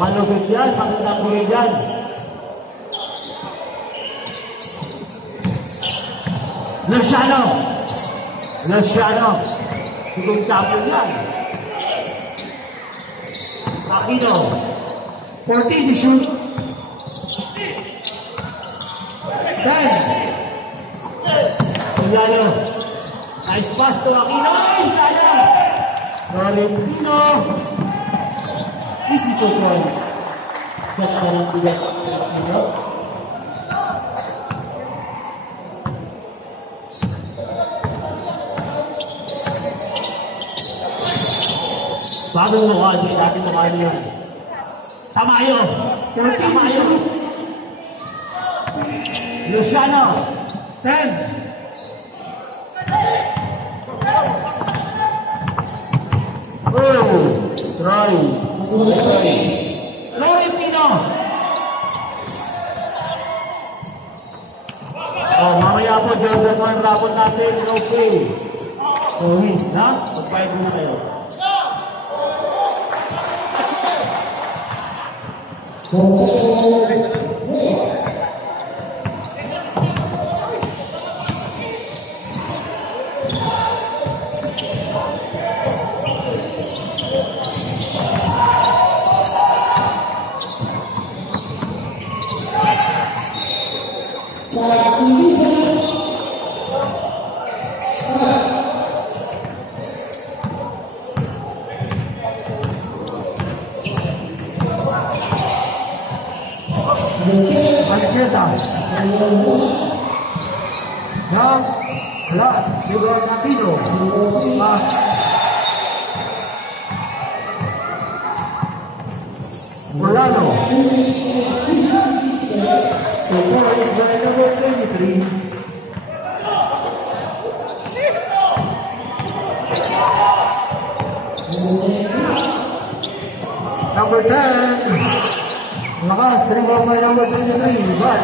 Malupit yan, magandang bigay yan. Luciano. Hugong champion yan. Aquino. 14 to shoot. 10. Juliano. Nice pass to Aquino. Ay, sayang. Florentino. Easy 2 points. Ganda ng bigat. Aquino. Bagong mukha, hindi natin mukha niya. Tamayo. Luciano. 10. Oh, Troy. Florentino. Oh, mamaya po, Jordan 1 rapon natin. Okay. Okay, na? Magbayad muna kayo. Mancheta. Diego Capino. Molano. The ball is by number 23. Number 10. Lakas, rebound by number 23, but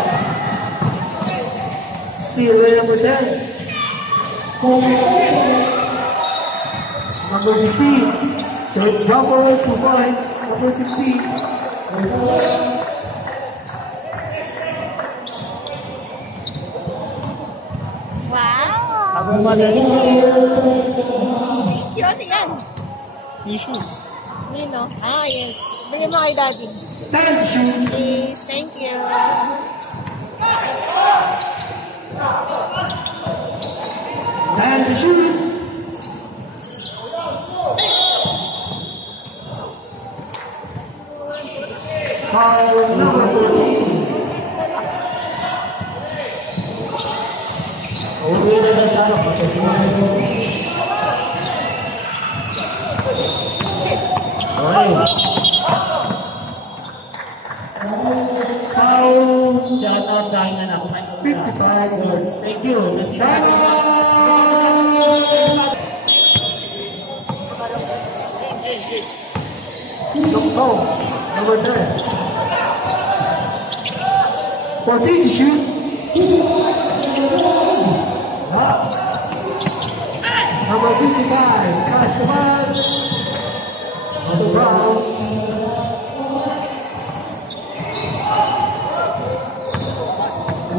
steal by number 10. Number 16, short jumper, 2 points, number 16. Wow! Cute yan. Issues. Nino? Ah, yes. Bigyan mo kay daddy. 10 shoot. Please, thank you. 10 to shoot. Foul number 14. Uwi na lang sa harap. Okay. Foul. Shout out sa akin na kumain ko na. 55 yards. Thank you. Shout Longtong, number 10. 14 to shoot. Number 55, pass the match. On the ground.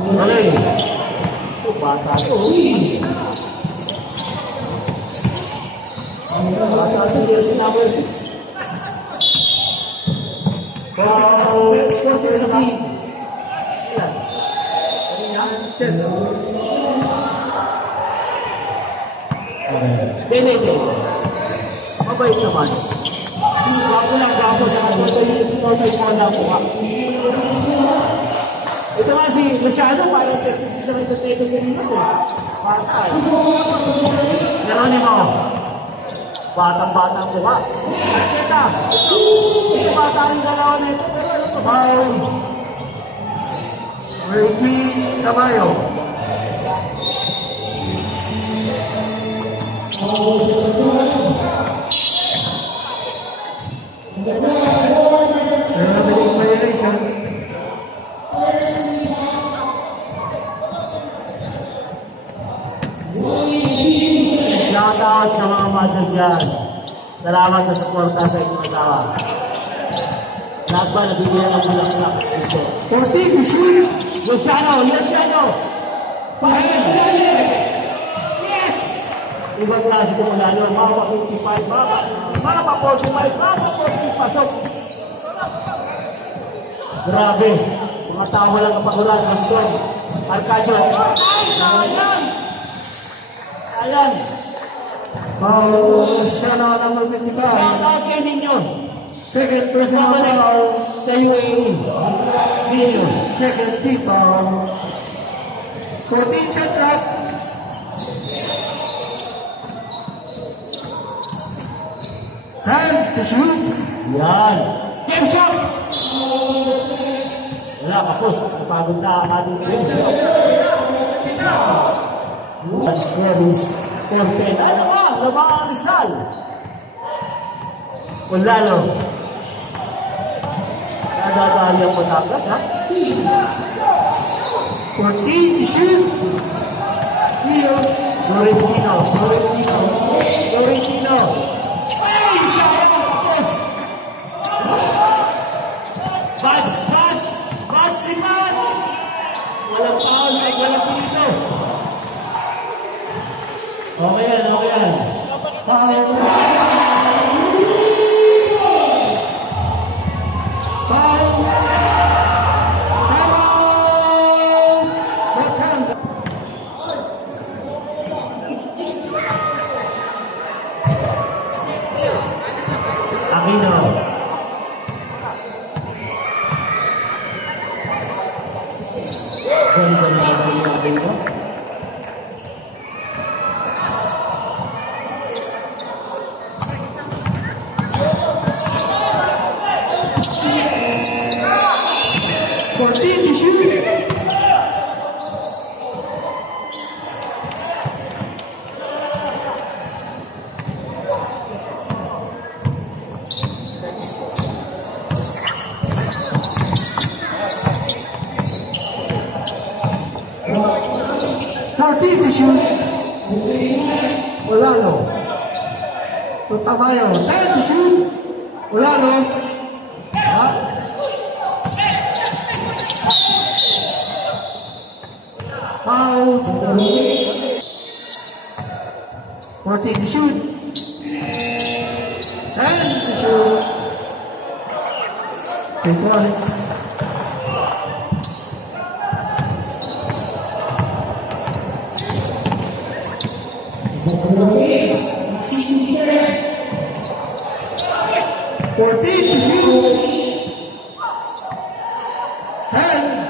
Galing. Ito, bata ito. Bata ito, jersey number 6. Foul, 14. Hindi. Mabait naman. Gwapo lang gwapo sa kanya. Ito yung na po. Ito nga si Luciano, parang 36 na ito tayo mas eh. Bata eh. Meron mo. Batang-batang buka. Kita. Ito bata rin galaw na ito. Pero ano ito? Foul. Ricky Tamayo. Permanent violation. Shout out sa mga mother dyan. Salamat sa suporta sa inyong asawa. Lahat ba nabibigyan ng bulaklak? Ito. 40 to shoot. Luciano! Yes! Ibang klase ko mula nun. Mga pa 55, mga pa 45, mga pa 40 pasok. Grabe. Mga tao lang ang paguran ng doon. Arcadio. Ayan! Ayan! Foul siya na number 55. Kakakyan ninyo. Second personal foul. Sa UAE. Ninyo. Second team foul. 14 shot clock. Time to shoot. Yan. Game shot! Wala, kapos. Napagod na ang ating game shot. One square is 4-10. Ano ba? Labang Rizal. Ulalo. Nadadali ang Batangas, ha? 14 to shoot. Here. Florentino. Ay! Sayang ang kapos! Bats, lipat! Walang paul at walang pinito. Okay yan. Foul. Foul. Time out. Batangas. Aquino. Ganda na yung Aquino. To shoot. Ulalo. Tutamayo. 10 to shoot. Ulalo. Foul. 14 to shoot. 10 to shoot. 2 points. Fourteen to shoot. 10.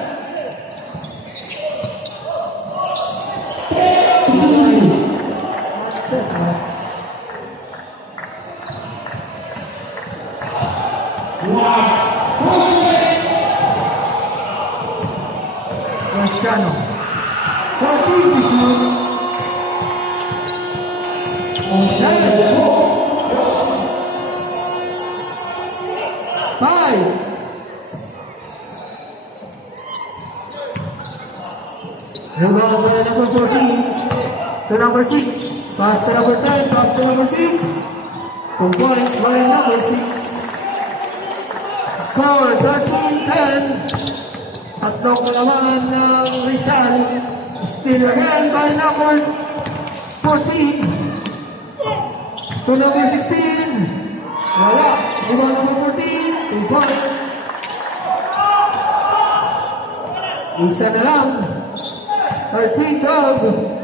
Cristiano. 14 to shoot. 10. 5. Rebound by number 14 to number 6. Pass to number 10, back to number 6. 2 points by number 6. Score 13-10. Tatlong kalamangan ng Rizal. Still again by number 14 to number 16. Wala. Rebound number 14. 2 points. Isa na lang. 13-12.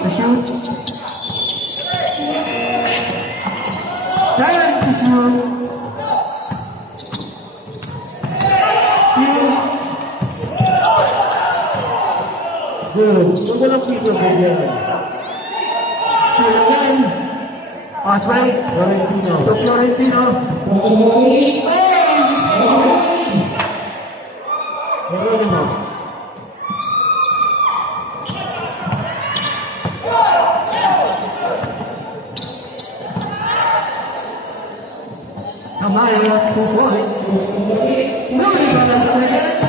To shoot. 10 to shoot. Still. Good. Huwag lang dito, ganyan. Still again. Pass right. Florentino. To Florentino. Geronimo. Amaya, 2 points. No rebound seconds.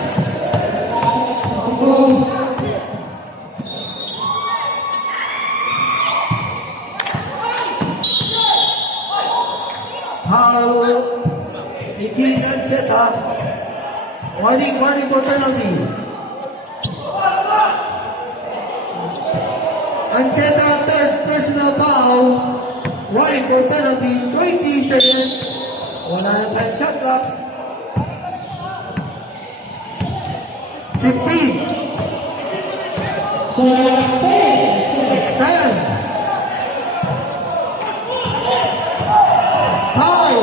Foul. Ikin Ancheta. Warning for penalty. Ancheta, third personal foul. Warning for penalty. 20 seconds. Wala na tayong shot clock. 15. 10. Foul.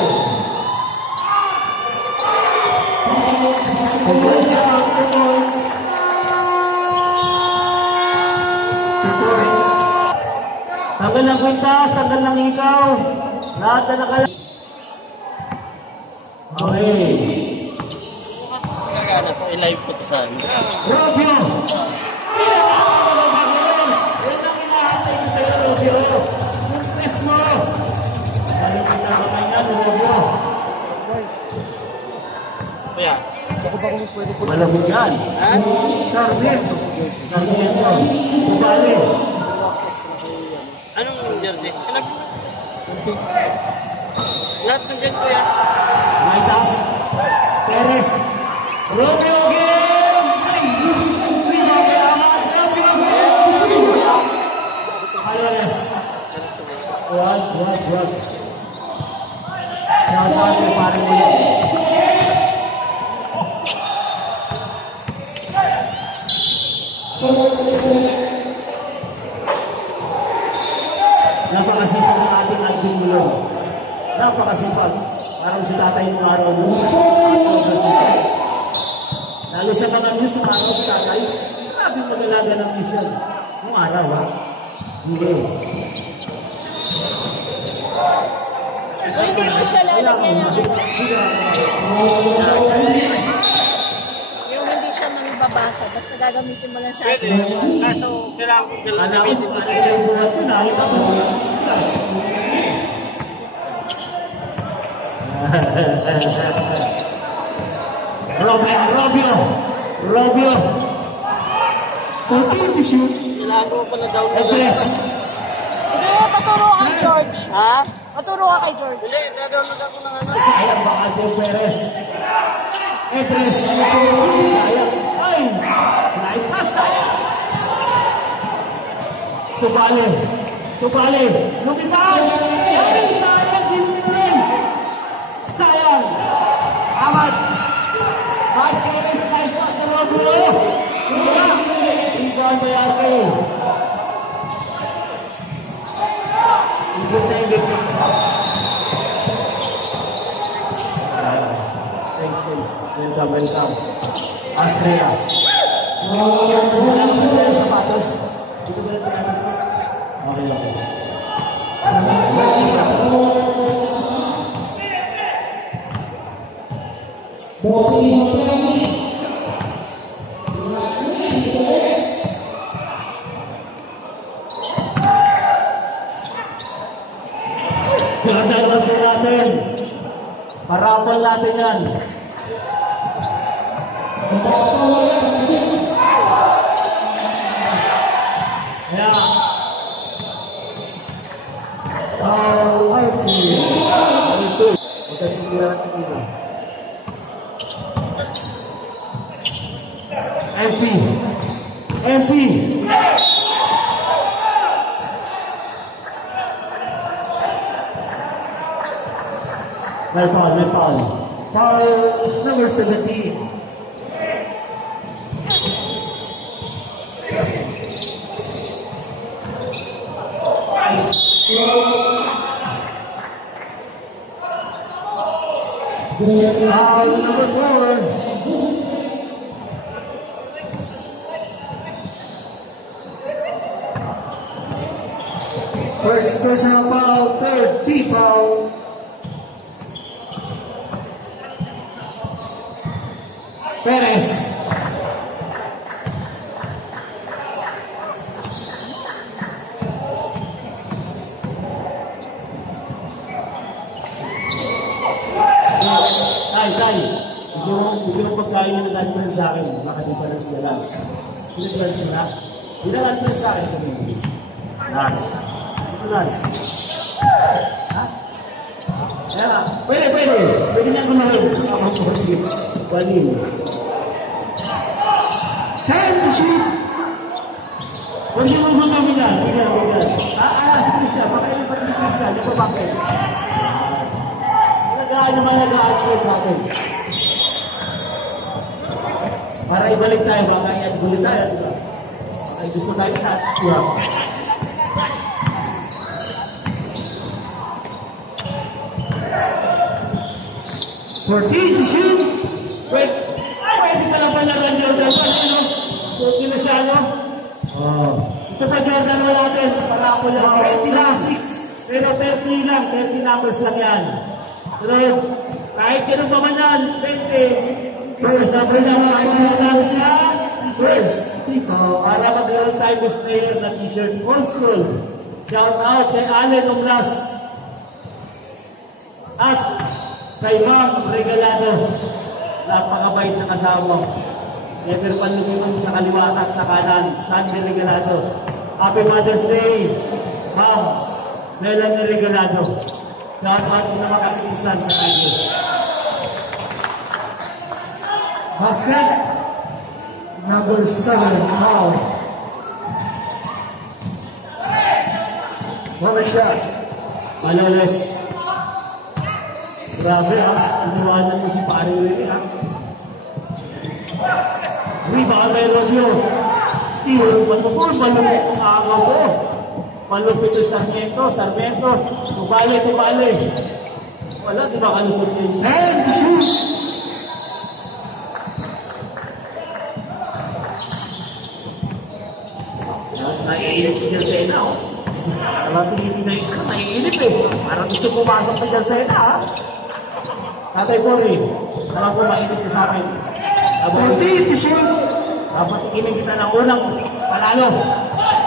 Tanggal ng kwintas, tanggal ng ikaw. Lahat na nakala. Okay. Kagana po, i-live ko to sa amin. Robio. Yan ang inaantay ko sa'yo, Robio. Yung press mo. Dahil kita kamay nga, Robio. Kuya, Malamig yan. Sarmiento. Sarmiento. Bali. anong jersey? Lahat ng dyan, kuya. May taas. Perez. Robio again. Ay! Lima kay Amas. Robio again. Alvarez. Wag. Dapat yung parang mo yan. Napakasipag ng ating Alvin Mulong. Napakasipag. Parang si tatay nung araw mo. Lalo sa mga news nung araw si tatay, grabe mag-alaga ng news yan. Nung araw, ha? Hindi. Hindi mo siya lalagyan ng yung hindi siya mamibabasa. Basta gagamitin mo lang siya. Pwede. Kaso, kailangan ko Anak ko, gamitin mo. yung buhat yun, nakita mo. Robio. 14 to shoot. Kailangan ko pala daw. Edres. Hindi, paturo ka kay George. Ha? Paturo ka kay George. Hindi, nag-download ako ng ano. Sayang baka yung Perez. Edres. Sayang. Ay! Fly pass. Sayang. Tubale. Lumipad. Ay, sayang. Din. Sayang. Ahmad. Bad Perez. Nice pass na Robio. Wala. Ikaw ang bayarte. Ikot na ikot. Thanks. Welcome. Astrea. Wala ko ba yung sapatos? Dito ba yung pinatid ko? Okay. Pinagdalaman po natin. Parapol natin yan. Yeah. Okay. Ito. Magkatinggilan natin dito. MP. May foul. Foul number 17. Foul number 4. First personal foul, third team foul. Perez. Tay. Hindi mo pagkain na nag-unfriend sa akin. Baka di pa lang sila Lance. Pinag-friend sila. Hindi nag-unfriend sa akin kami. Lance. Ito Lance. Ha? Kaya, pwede. Pwede niya gumahal. Walin. 10 to shoot. Huwag niyo mong gumawa bigyan. Si Chris ka. Pakailan pa si Chris ka. Di pa bakit? Nag-a-advert sa atin. Para ibalik tayo. Baka i-advert tayo. Diba? Ay gusto tayo lahat. Diba? To shoot. Pwede ka lang palaran Jordan. So, Kilusiano. Ito pa Jordan mo natin. Panapol lang. 26. Pero 30 lang. 30 numbers lang yan. Pero kahit ganun pa man yan, 20. First, Sabi na mga siya. First. Para magkaroon tayo best player na t-shirt. Old school. Shout out kay Allen Umlas. At kay Ma'am Regalado. Napakabait na kasama. Never panlumipon sa kaliwa at sa kanan. Sandy Regalado. Happy Mother's Day, Ma'am Melanie Regalado. Shout out na makapilisan sa kanya. Basket. Number 7. Wow. One shot. Maloles. Grabe ha. Iniwanan mo si Pare Rene ha. Uy, baka may rodyo. Steal. Malupon. Malupit ang agaw ko. Malupit yung Sarmiento. Tubale. Wala, di ba kalusot siya? 10 to shoot. Naiinip si Jalsena, oh. Parang tinitinayos ko, naiinip eh. Parang gusto pumasok sa Jalsena, ha? Tatay Cory, alam ko mainit ka sa akin. 14 to shoot. Dapat ikinig kita ng unang panalo.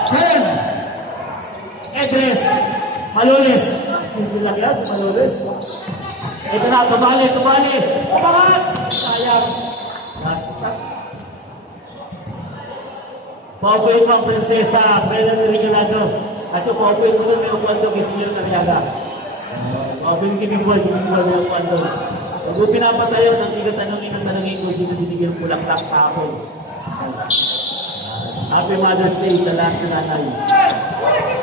10. Edres, Maloles. Simple lang yan si Maloles. Ito na, tumali. Umangat! Sayang. Last. Paupuin mo ang prinsesa, Melanie Regalado. At yung paupuin mo doon, may ukwento kay Sr. Carriaga. Paupuin kinigwal may ukwento. Pag mo pinapatayo, hindi ka tanongin kung sino binigyan ng bulaklak sa akin. Happy Mother's Day sa lahat ng nanay.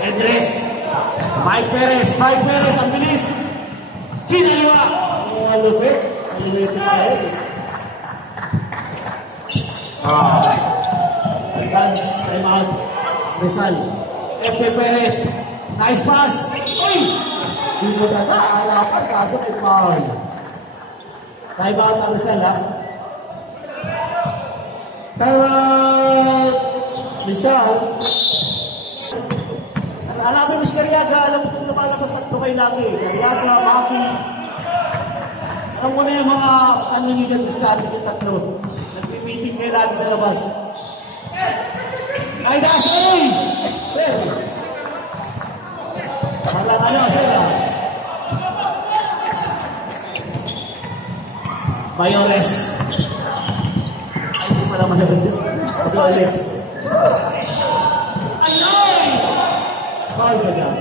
Edres, Mike Perez, ang bilis. Kinaliwa. Lupit. Lupit pa yun. Advance, time out. Rizal. F.K. Perez. Nice pass. Uy! Hindi mo na naalapan kaso may foul. Time out ang Rizal, ha? Time out. Rizal. Alam mo, Miss Carriaga, alam mo kung lumalabas tatlo kayo lagi. Carriaga, Maki. Alam mo na yung mga ano nyo dyan, discard yung tatlo. Nagpipiting kayo lagi sa labas. Ay, Dasay! Sir! Walang ano, sir, ha? Mayores. Ay, hindi pala Mayores. Mayores. Ay! Foul ka dyan.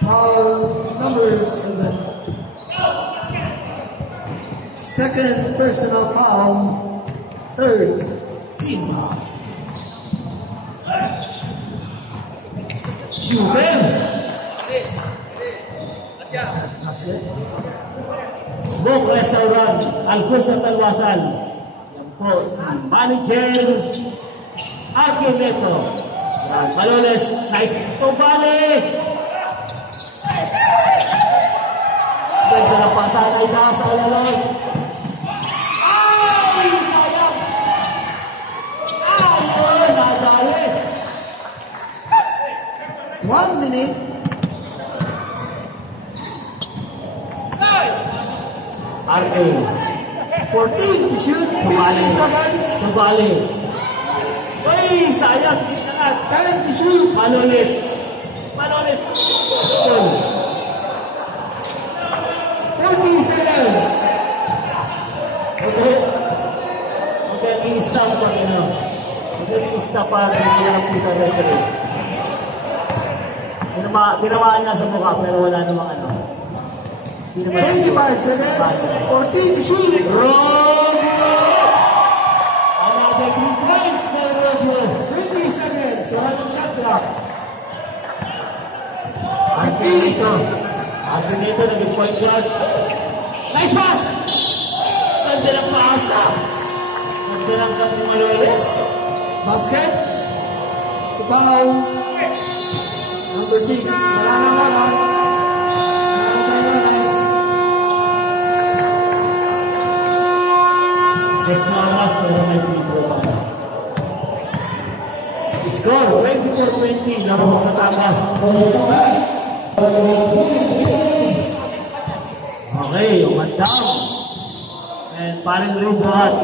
Foul number 7. Second personal foul. Third team. Juven! Smoke Restaurant, Alcosa Talwasan. Yan po, si Manager Arquemeto. Maloles, nice tumbali! Ganda ng pasada, idasa ang lalong. Ay! Sayang! Ay! Nadali! 1 minute. RA. 14 to shoot. 15 seconds. Tumbali. Uy! Sayang! Hindi na 10 to shoot. Maloles. 14 seconds. Okay, i-stop pa ino. Okay, i-stop pa hindi lang kita referee. Tinamaan niya sa mukha pero wala namang ano. Hindi naman 25 seconds. 14 to shoot. Romulo! Another 3 points for Romulo. 20 seconds. Wala ng shot clock. Argenito naging point guard. Nice pass! Ganda ng pasa. Ganda ng kang Maloles. Basket. Subaw. Number 6. Wala ng oras. Yes, namas pero may free throw pa. Score, 24-20. Laro mo natapos. Okay, one down. And parang rebound.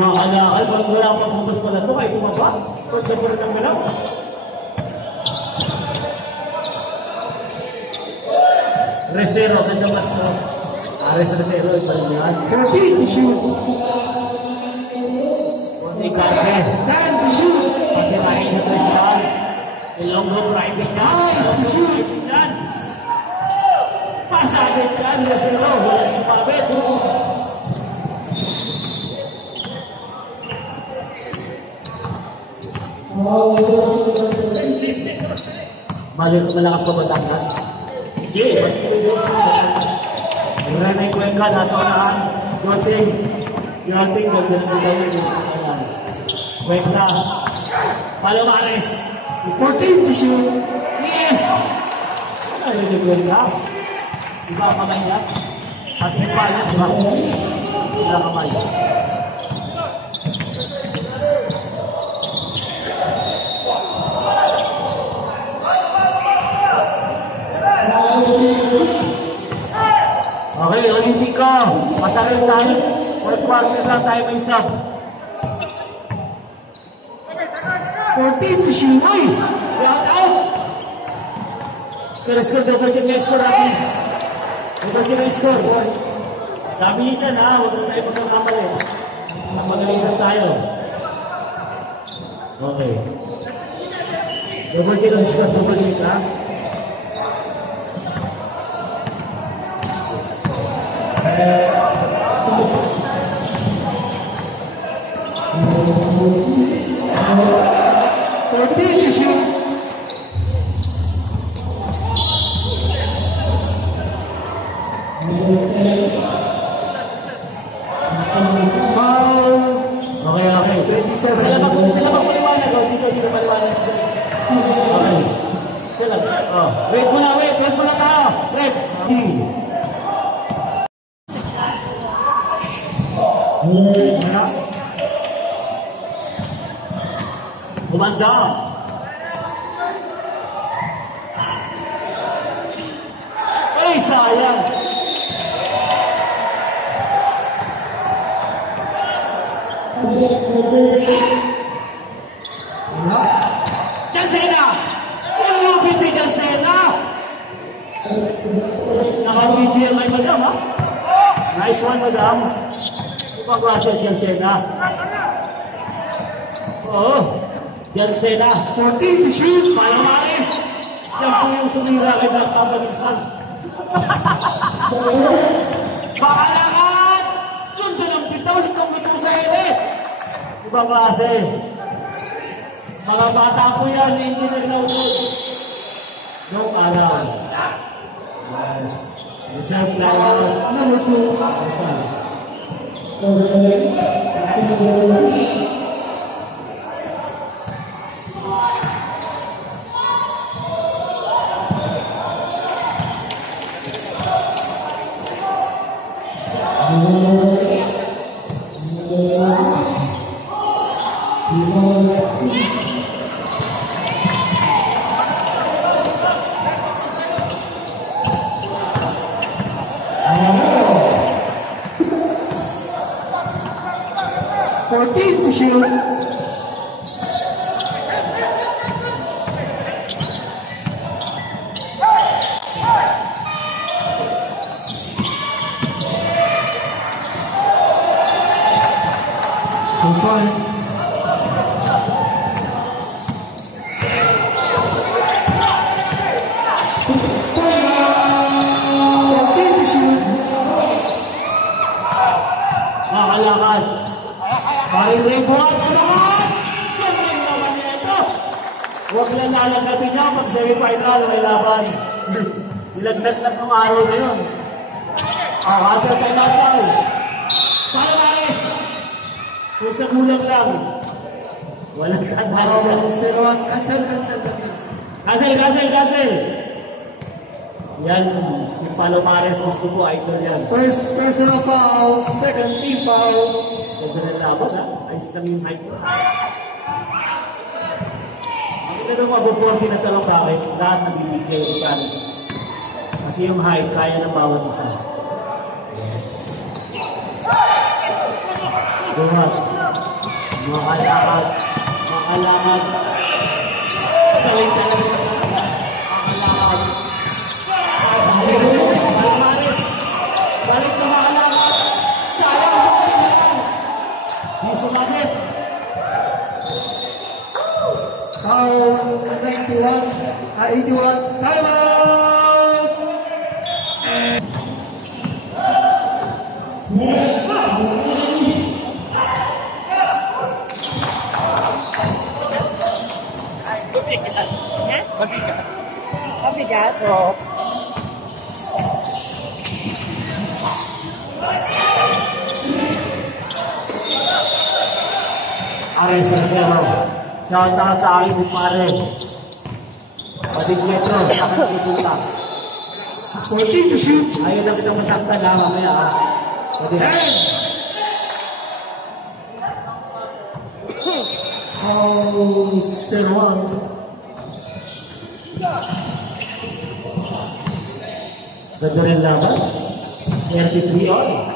Mga kalakal, wala pang putos pala ito. Ay, tumaba. Pag sa pala ng galaw. Resero, kanyang last mo. Resero, iba rin yan. 13 to shoot. Kunti karne. 10 to shoot. Pagkirahin na Tristan. Ilonggo private yan. Ilonggo private yan. Pasabit yan. Resero, wala sumabit. Balik ko malakas pa Batangas. Hindi, Renay Cuenca, nasa unahan. Yoting, ganda ng bitaw. Cuenca. Palomares. 14 to shoot. Yes! Ano yung Cuenca? Iba ang kamay niya. At yung pala, diba? Iba ang kamay. Okay, ulitin ko. Masakit tayo. 1 quarter lang tayo may sub. 14 to shoot. Uy! Out! Score, double check yung score, please. Double check yung score. Sabi nito na, huwag na tayo magkakamali. Magalitan tayo. Okay. Double check yung score, double check ha. To shoot. Foul. Okay. 27. Sila magpaliwanag. Dito paliwanag. Okay. Sila. Wait muna tayo. Wait. Kumanda. Ay, sayang. Jansena! Nalapit ni Jansena! Naka-PG ang may madam, ha? Nice one, madam. Ibang klase ang Jansena. Oo. Jansena. 14 to shoot. Palomares. Yan po yung sumira kay Black Tambalisan. Bakalakan! Sundo ng bitaw, itong bitaw sa edit. Ibang klase. Mga bata po yan, hindi nila usod. Noong araw. Yes. Reserve lang. Number 2. Reserve. To shoot. Two points. Makalakad. Paring Raybuat. Ano ka? Galing naman niya ito. Huwag lang lalagnatin niya pag semi-final. May laban. Nilagnat-nat ng araw na yun. Kasal tayo natin. Palabares. Kung sa kulang lang. Walang kadalasan. 0-1. Cancel. Cancel. Yan, si Palomares, gusto ko, idol yan. First personal foul, second team foul. Ganda ng laban, ha? Ayos lang yung height. Hindi na nung mabubuwag na talong bakit, lahat nabibigay ni Carlos. Kasi yung height, kaya ng bawat isa. Yes. Duhat. Makalakad. Galing. Makalakad. Palomares. Balik na makalakad. Sayang, buti na lang. Di sumagit. Foul 81. Time out! Mabigat? Oo. Ares Rosero. Shout out sa akin kung pare. Padig Metro, sa akin pupunta. 14 to shoot. Ayaw na kitang masaktan ha, mamaya ha. Pwede. Foul 0-1. Ganda rin laban. 33 all.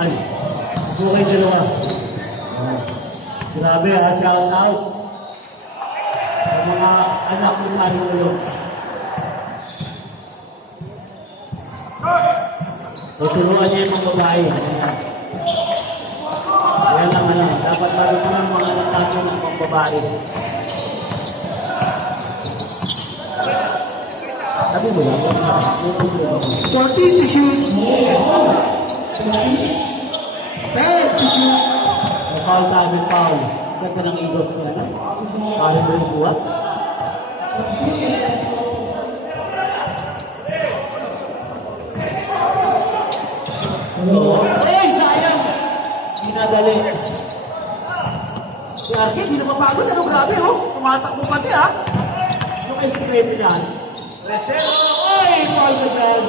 Ay, bukay dalawa. Grabe ha, shout out. Sa mga anak ng paring ulo. Tuturuan niya yung mga babae. Yan ang ano, dapat matutunan ng mga anak natin ng mga babae. Sabi mo lang, 14 to shoot. 10 to shoot. Paul tabi, Paul. Ganda ng igot niya, no? Parang mo yung buhat. Ay, sayang! Dinadali. Si Archie, hindi na mapagod. Ano, grabe, oh. Tumatakbo pati, ha? Yung may secret niyan. Resero! Ay, Paul na dyan.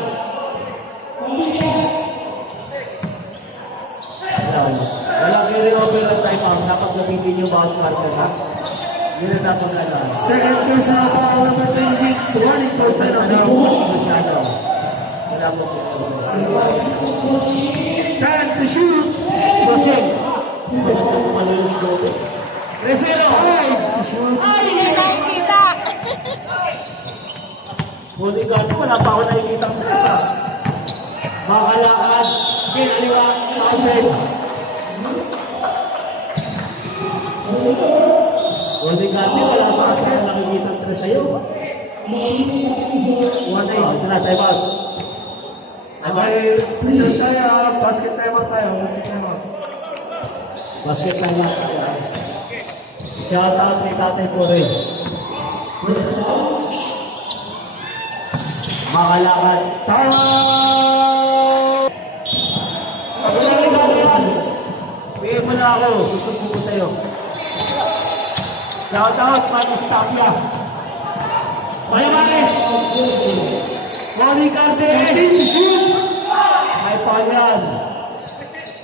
Walang carry-over ang time out. Dapat gamitin yung bawat partner, ha? Yun ang dapat kailangan. Second personal foul number 26. Running for penalty. Masyado. Wala mo po. 10 to shoot. Coaching. Bakit mo malulus doon? Resero! 5 to shoot. Hindi na nakikita. Holy God, wala pa ako nakikita ang presa. Makalakad. Kinaliwa. Open. Holy God, wala pa ako nakikita ang presa sa'yo. 1-8. Ito na, time out. Okay, listen tayo. Basket time out tayo. Basket lang lang. Shout out kay Tatay Pore. Makalakad. Tama! Wala rin gano yan. Bigay mo na ako. Susubo ko sa'yo. Shout out, Panos Tapia. Mayamanes. Moni Carte. 14 to shoot. May foul yan.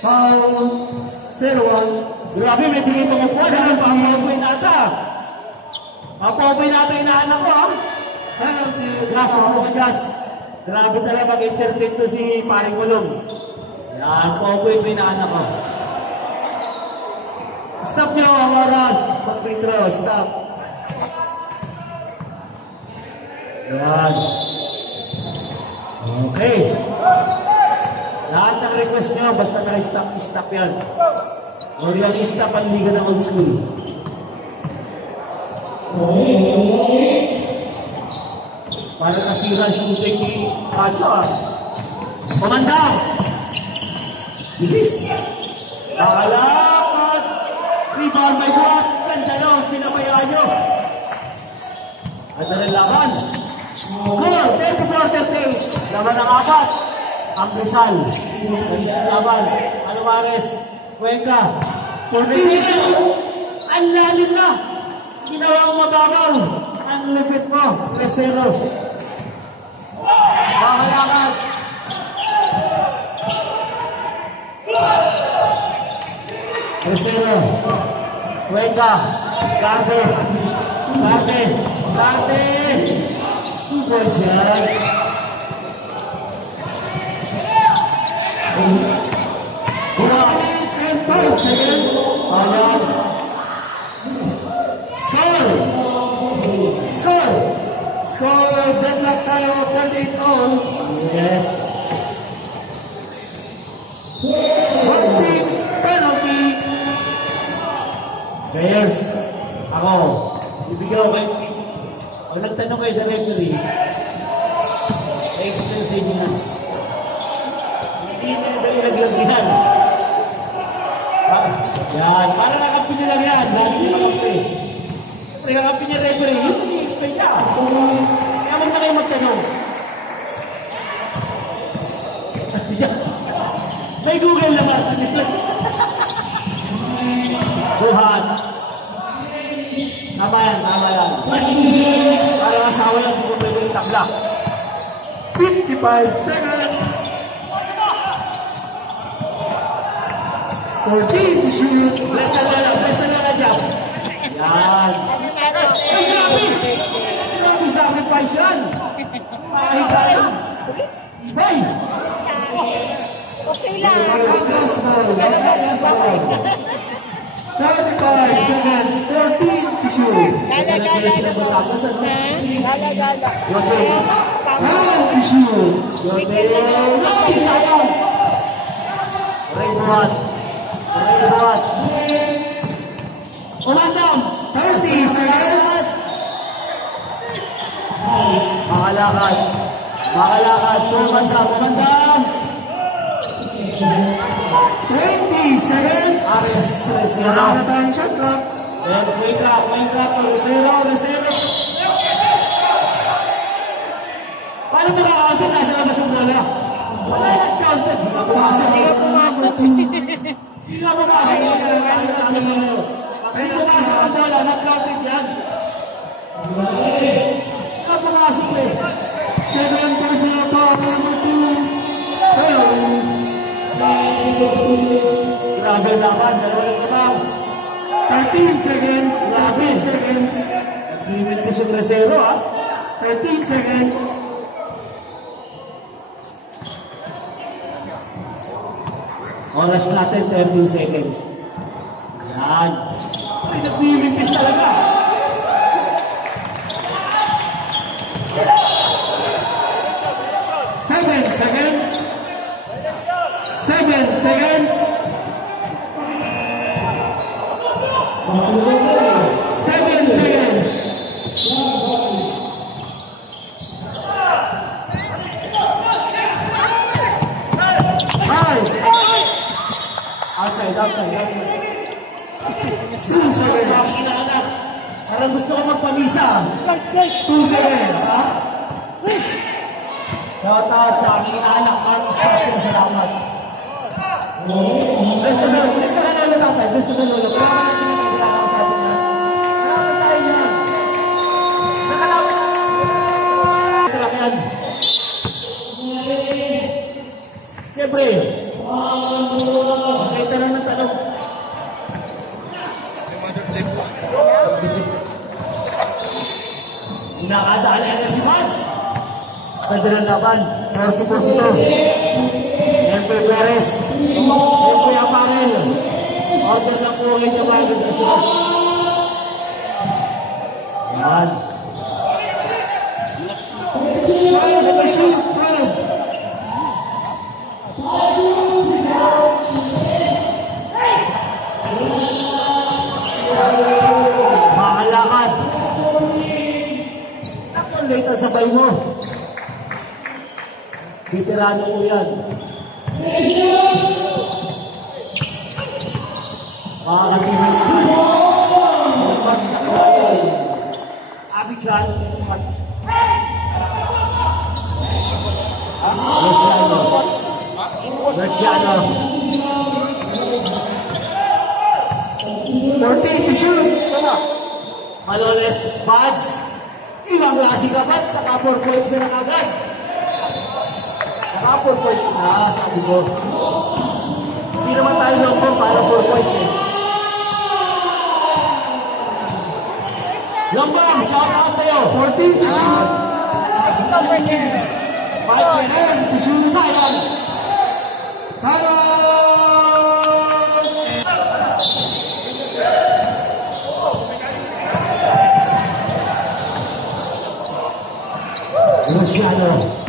Foul 0-1. Grabe, may bigay pang upuan. Papapoy nata. Papapoy nata inaanak ko, ha? Penalty. Gas, ako ka, Gas. Grabe talaga mag-entertain to si Paring Mulong. Yan, papapoy mo inaanak ko. Stop nyo, ang oras. Mag-free throw, stop. Yan. Okay. Lahat ng request nyo, basta naka-stop, stop yan. O yung stop ang liga ng old school. Para nasira shooting ni Pacho, ah. Komandang! Bilis. Nakalakad. Rebound by Buat. Ganda lang. Pinabayaan nyo. At na laban. Score. 34-30. Laban ng apat. Ang Rizal. Ganda ng laban. Alvarez. Cuenca. 14. Ang lalim na. Ginawang mababaw. Ang lupit mo. 3-0. Makalakad. Rosero, Cuenca, Carte, 2 points yan. Burak, 10 points again. Ayan. Score, deadlock tayo, 38 all. Yes. One team's penalty. Players, ako, ibigyan ko kayo. Pag nagtanong kayo sa referee, nakikita na sa inyo na. Hindi na nilagyan. Yan, para nakampi nyo lang yan. Lagi nyo nakampi. Siyempre, nakampi nyo referee, yun yung i-explain niya. Kaya mag na kayo magtanong. May Google naman. Buhat. Tama yan. Para masawa yan kung pwede yung tabla. 55 seconds. 14 to shoot. Bless na lang, Jam. Yan. Ay, grabe! Grabe sacrifice yan. Makahita lang. Ibay! Okay lang. Last ball. 35 seconds. 14 to shoot. Gala-gala na po. Gala-gala. Time to shoot. Ay, sayang! Aray, buhat. Umandam! 30 seconds. Makalakad. Umandam! 20 seconds. Ares, Wala na tayong shot clock. and Cuenca, Rosero. Paano makaka-counter? Nasa labas yung bola. Wala nag-counter. Di ka pumasok. Hindi ka pumasok. Hindi ka pumasok ang bola. Nag-counter yan. Hindi ka pumasok eh. 7 personal foul number 2. Penalty. Grabe ang laban. Dalawang kamang. 13 seconds. 13 seconds. Limitis yung Rosero, ha? 13 seconds. Oras natin, 13 seconds. Yan. Ay, nag-limitis talaga. Seconds. 7 seconds. 7 seconds. Outside. 2 seconds. Sa aking inaanak. Parang gusto ko magpamisa. 2 seconds. Ha? Shout out sa aking inaanak. Mamis Papi. Salamat. Bless ka sa lolo, tatay. Bless ka sa lolo. Salamat sa atin na. Salamat tayo niya. Nakalapit. Track yan. Siyempre. Kahit tanong ng tanong. Nakadaalan si Mads. Pwede ng laban. 40-42. Siyempre Perez. Siyempre Aparel. Order lang po kayo niya bago na siya. Yan. Nag-shoot. Makalakad. Ako, late ang sabay mo. Veterano ko yan. Mga ka-teammates naman. Abichan. Luciano. 14 to shoot. Malones, Buds. Ibang klase ka, Buds. Naka 4 points na lang agad. Naka 4 points na, sabi ko. Hindi naman tayo longkong para 4 points eh. Longbong, shout out sa'yo. 14 to shoot. Mike Perez, To shoot. sayang. Tyron. Luciano.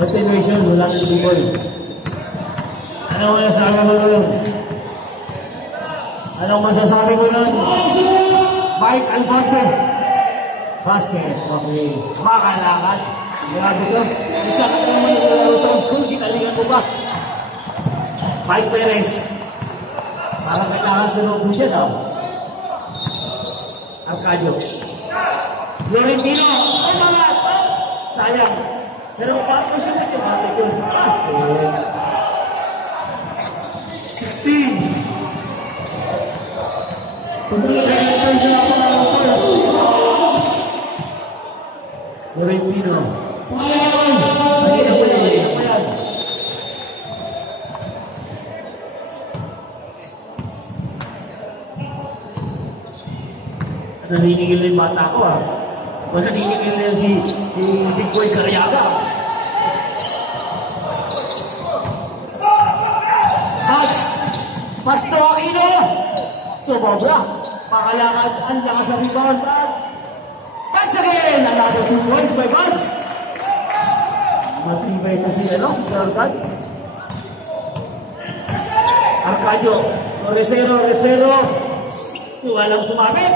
Continuation, wala nang tuloy. Anong masasabi mo nun? Anong masasabi mo nun? Mike Albante. Basket, okay. Makalakad. Grabe ko. Isa ka na naman naglalaro sa school, kinalingan mo ba? Mike Perez. Parang kailangan sunod mo dyan, oh. Arcadio. Florentino. Ay, mga! Sayang. Pero paano siya na yung kapit yun? Basket. 16. Second person ako ng first. Florentino. Kanina ko yan. Naniningil na yung bata ko, ah. O naniningil na si Big Boy Cariaga. Buds! Pasto Aquino! Sumobra. Pakalakad ang lakas sa rebound. Buds again! Another 2 points by Buds. Matibay na si Jordan. Arcadio. Resero. Walang sumamit.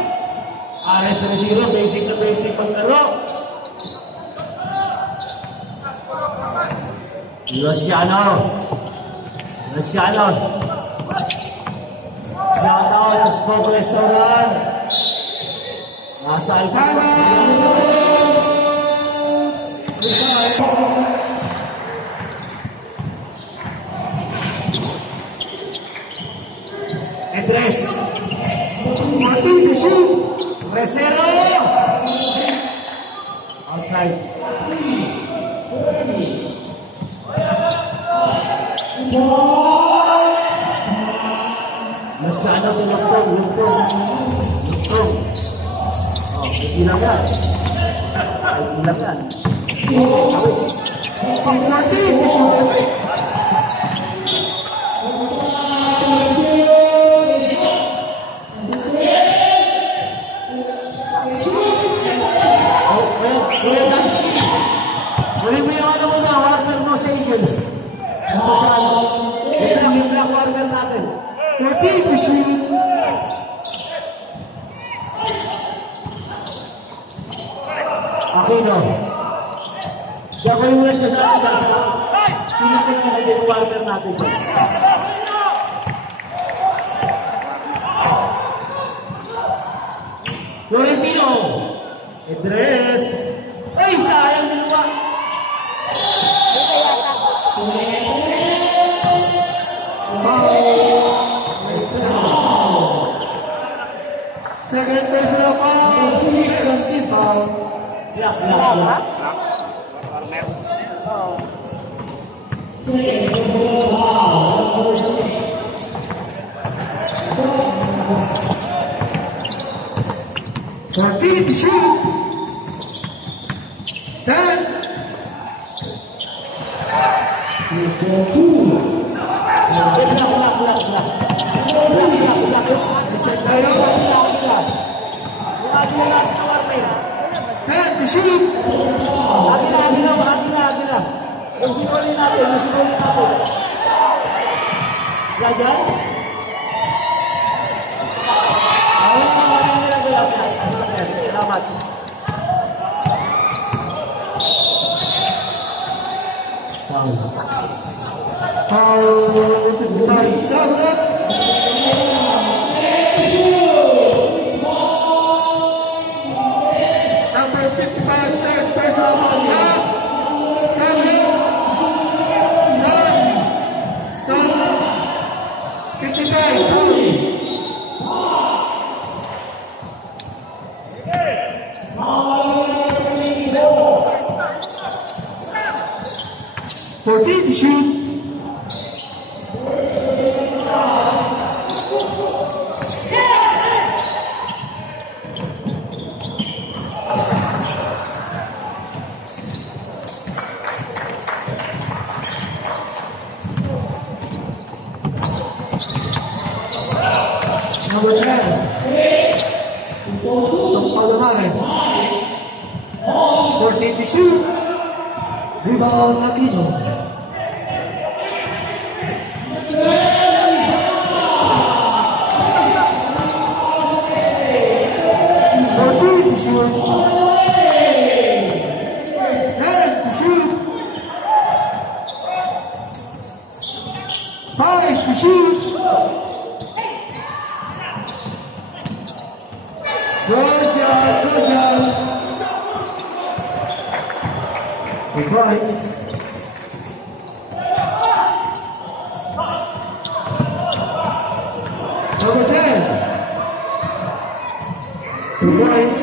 Ares Resero. Basic na basic paglaro. Luciano. Shout out to Smoke Restaurant. Nasa Alcala. Edres. 14 to shoot. Resero. Outside. Masyado lugtong. Oh, ilang yan. 14 to shoot. Kuya Dansky. Huli mo yung ano mo na, warmer mo sa Eagles. Ano sa ano? Yung black warmer natin. 14 to shoot. Aquino. Kaya ko yung ulan ko sa akin. Sino po yung warmer natin? Florentino. Edres. Ay, sayang dalawa. Second person na foul. Second team foul. Black. To shoot. 10. Ten to shoot. Musikulin natin. Ganyan? Salamat. Foul 55, Sabra. Number 55, third personal foul, Sabra. Sub. 55, foul. To shoot. Number 10. Palomares. 14 to shoot. Rebound Aquino. Good job. Defines. Number 10. Defines.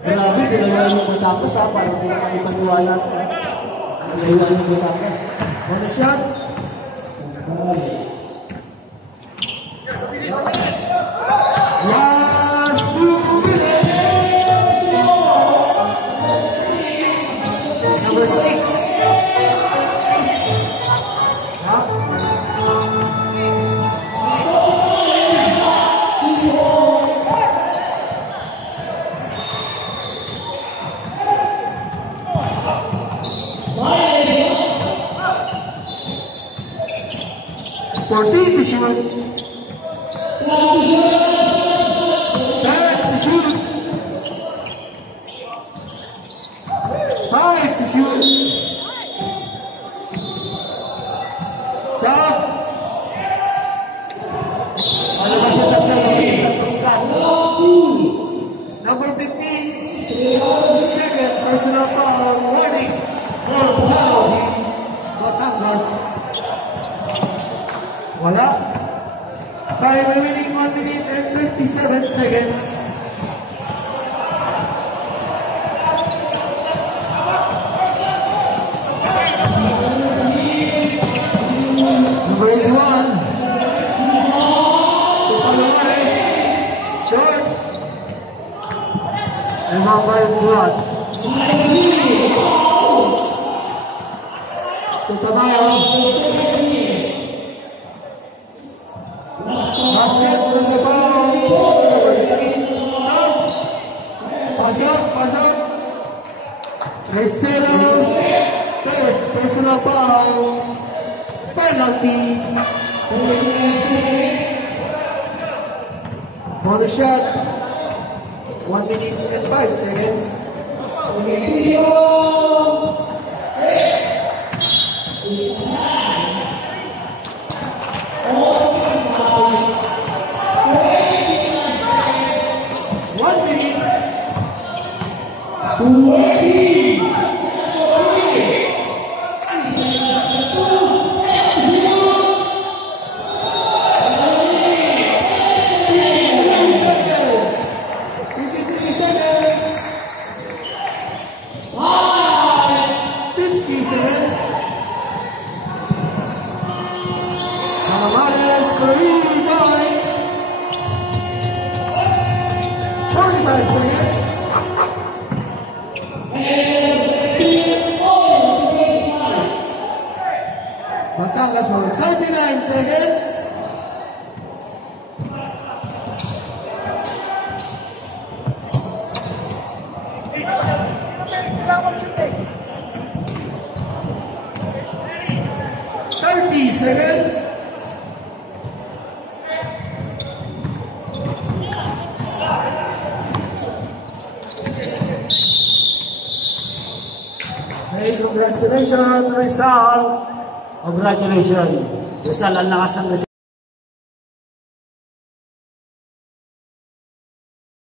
Grabe, nilayan yung Batangas ha, parang hindi naman ipaniwala ito ha. Nilayan yung Batangas. One shot. Last 2 minutes. Number 6. Fourteen to shoot. 10 to shoot. 5 to shoot. Sub. Ano ba siya tatlong Pascal? Number 15. Second personal foul. Warning for penalty. Batangas. Wala. Time remaining 1 minute and 37 seconds. Number 81. Palomares. Short. Remember Buat. Tutabayo. Basket, Rosabaw, number 15, Sub, Pasok, Resero, third, personal foul, penalty, bonus shot, 1 minute and 5 seconds. 3 points. 45 seconds. Batangas for 39 seconds. Seconds. Hey, congratulations, Rizal. Congratulations. Rizal, ang lakas ng Rizal.